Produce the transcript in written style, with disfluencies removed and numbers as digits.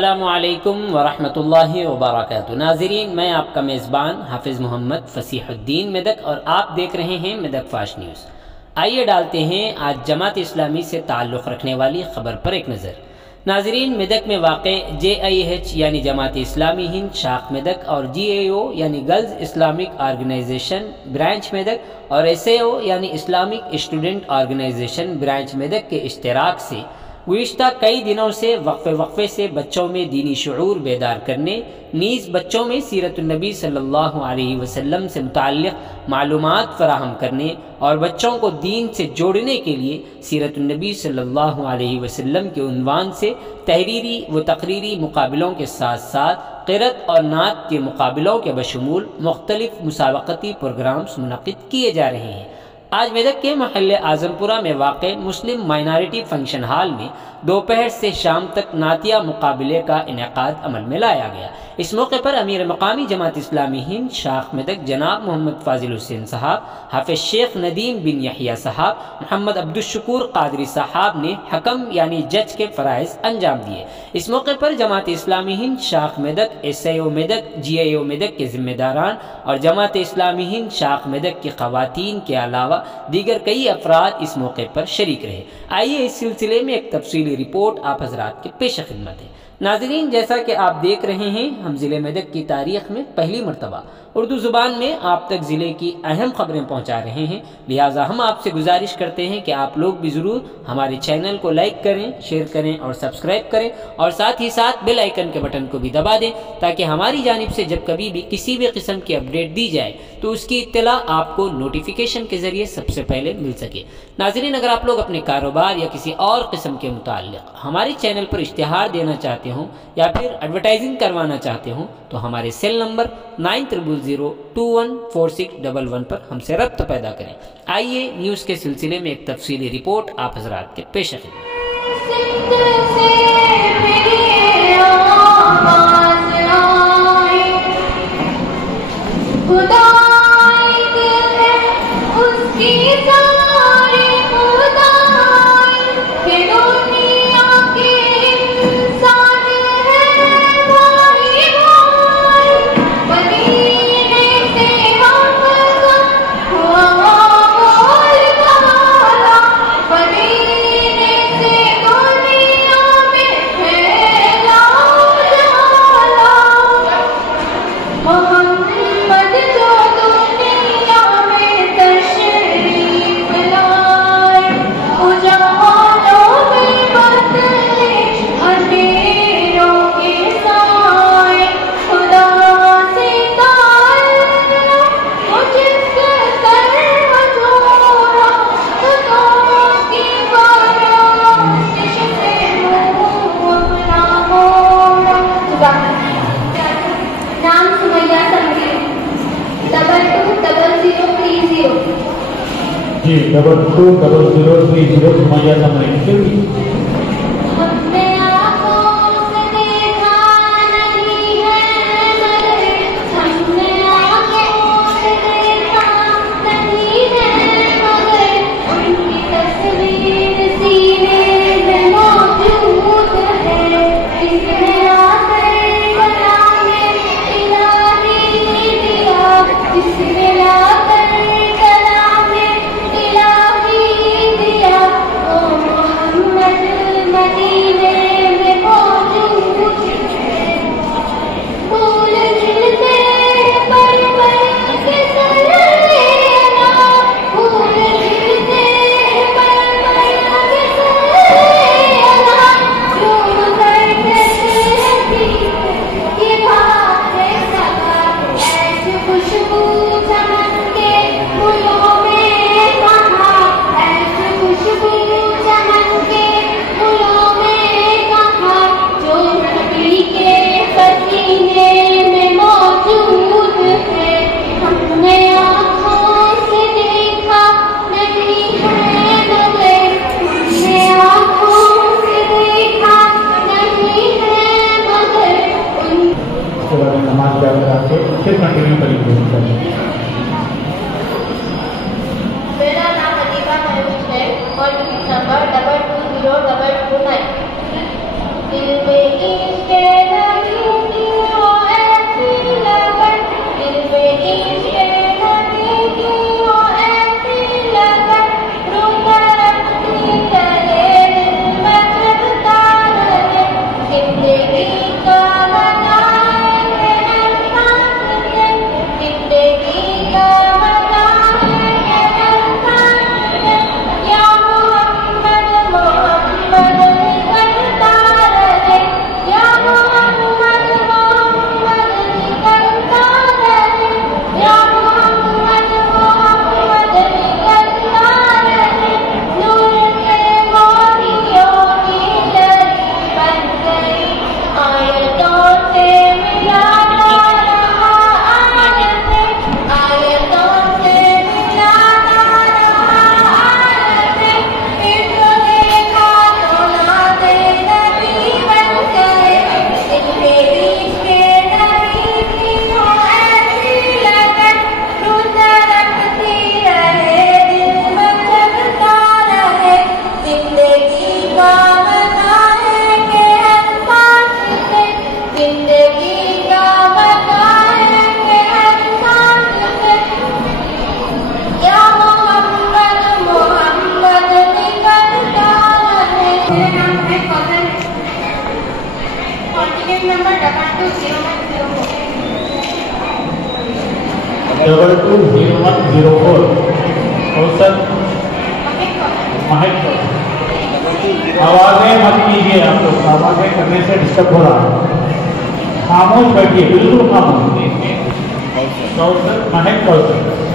अस्सलामु अलैकुम वरहमतुल्लाहि वबरकातुहू। नाज़रीन, मैं आपका मेज़बान हाफिज़ मोहम्मद फ़सीहुद्दीन मेदक और आप देख रहे हैं मेदक फास्ट न्यूज़। आइए डालते हैं आज जमात इस्लामी से ताल्लुक़ रखने वाली ख़बर पर एक नज़र। नाज़रीन, मेदक में वाक़े JIH यानी जमात इस्लामी हिंद शाख मेदक और GAO यानी girls Islamic organization branch Medak और SAO यानी Islamic student organization branch Medak के इश्तराक से गुज़िश्ता कई दिनों से वक्फे से बच्चों में दीनी शऊर बेदार करने, नीज़ बच्चों में सीरतुन्नबी सल्लल्लाहु अलैहि वसल्लम से मुताल्लिक़ मालूमात फराहम करने और बच्चों को दीन से जोड़ने के लिए सीरतुन्नबी सल्लल्लाहु अलैहि वसल्लम के उन्वान से तहरीरी व तकरीरी मुकाबलों के साथ साथ क़िरात और नात के मुकाबलों के बशमूल मुख्तलिफ़ मुसाबक़ती प्रोग्राम्स मुनक़्क़िद किए जा रहे हैं। आज मेदक के महल्ले आज़मपुरा में वाक़े मुस्लिम माइनॉरिटी फंक्शन हॉल में दोपहर से शाम तक नातिया मुकाबले का इनेकाद अमल में लाया गया। इस मौके पर अमीर मकामी जमात इस्लामी हिंद शाख मेदक जनाब मोहम्मद फ़ाज़िल हुसैन साहब, हाफ़िज़ शेख नदीम बिन यहिया साहब, मोहम्मद अब्दुश्शुकूर क़ादरी साहब ने हकम यानी जज के फ़राइज़ अंजाम दिए। इस मौके पर जमात इस्लामी हिंद शाख मेदक, SAO मेदक, GAO मेदक के ज़िम्मेदारान और जमात इस्लामी हिंद शाख मेदक की ख़वातीन के अलावा दीगर कई अफराद इस मौके पर शरीक रहे। आइए इस सिलसिले में एक तफसीली रिपोर्ट आप हज़रात के पेश खिदमत है। नाज़रीन, जैसा कि आप देख रहे हैं, हम ज़िले मेदक की तारीख़ में पहली मरतबा उर्दू ज़ुबान में आप तक ज़िले की अहम ख़बरें पहुँचा रहे हैं। लिहाजा हम आपसे गुजारिश करते हैं कि आप लोग भी ज़रूर हमारे चैनल को लाइक करें, शेयर करें और सब्सक्राइब करें और साथ ही साथ बेल आइकन के बटन को भी दबा दें ताकि हमारी जानिब से जब कभी भी किसी भी किस्म की अपडेट दी जाए तो उसकी इत्तला आपको नोटिफिकेशन के ज़रिए सबसे पहले मिल सके। नाज़रीन, अगर आप लोग अपने कारोबार या किसी और किस्म के मुताल्लिक़ हमारे चैनल पर इश्तिहार देना चाहते हों या फिर एडवर्टाइजिंग करवाना चाहते हों तो हमारे सेल नंबर 9000214611 पर हमसे रब्त पैदा करें। आइए न्यूज़ के सिलसिले में एक तफसीली रिपोर्ट आप हज़रात के पेश है। जी 220030 सुमैया समरी। मेरा नाम अदीबा महबूब है और नंबर 220229। डबल 20104 कौशल महक। आवाजें मत कीजिए, आप लोग आवाजें करने से डिस्टर्ब हो रहा है। खामोश बैठिए, बिल्कुल खामोश। कौशल महक कौशल